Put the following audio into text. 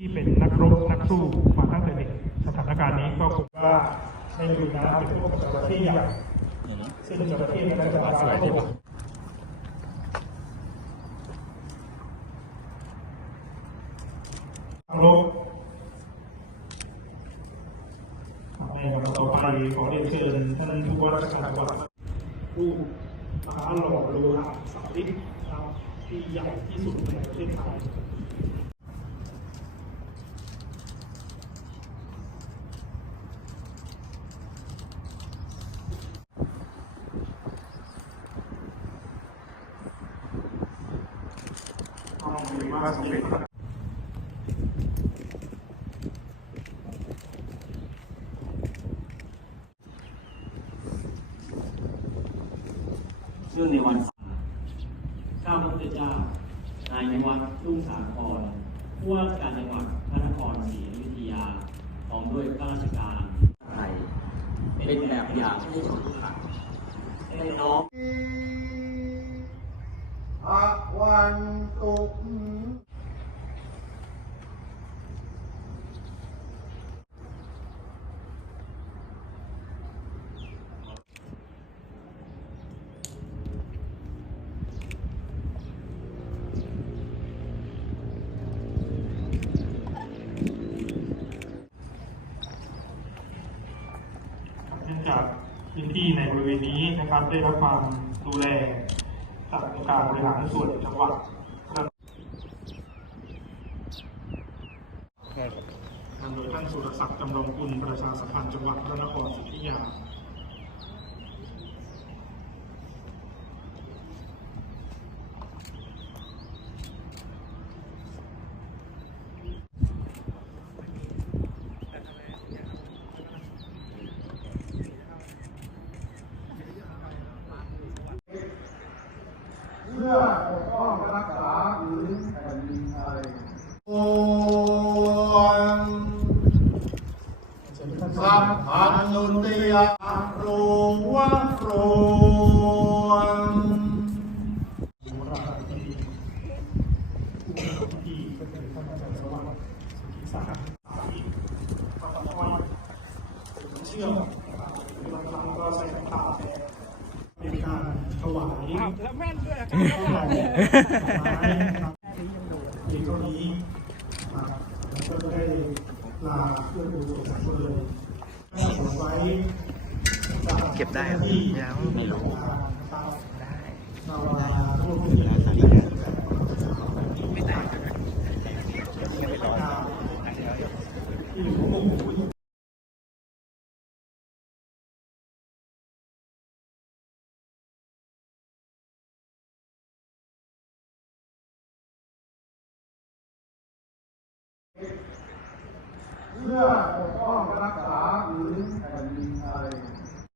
ที่เป็นนักรบนักสู้มาตั้งแต่เด็กสถานการณ์นี้ก็คงว่าในลุยน้ำเป็นพวกจระเข้ใหญ่ซึ่งจระเข้นั้นจะมาสายที่ผมทางรบในลำดับต่อไปขอเรียนเชิญท่านผู้ว่าราชการจังหวัดผู้ค้าหล่อโลหะสาริกนะครับที่ใหญ่ที่สุดในประเทศไทย ว่าสำเร็จเนื่องในวันข้าพระพุทธเจ้านายวัฒน์รุ่งสาครผู้ว่าการจังหวัดพระนครศรีอยุธยาพร้อมด้วยข้าราชการไทยเป็นแบบอย่างให้ชนทุกท่านให้น้องอะวันตุ เนื่องจากพื้นที่ในบริเวณนี้นะครับ ได้รับความดูแลจากองค์การบริหารส่วนจังหวัดนำโดยท่านสุรศักดิ์จำลองกุลประชาสัมพันธ์จังหวัดพระนครศรีอยุธยา พื่อปกป้องรักษาผืนแผ่นดินไทยโอ้ยสัพพันลุติยาโรวะโรนโบราณที่ดีผู้ที่ก็เป็น แล้วแม่นด้วยครับไม้นะครับเพียงเท่านี้นะครับแล้วก็ได้ลาเพื่อนดูสายชนเลยให้ผมไว้เก็บได้เหรอที่ยังไม่รู้ได้เรามาร่วมมือกันไม่ต่างกันยังไม่ต่อที่อยู่ของผ เพื่อปกป้องรักษาผืนแผ่นดินไทย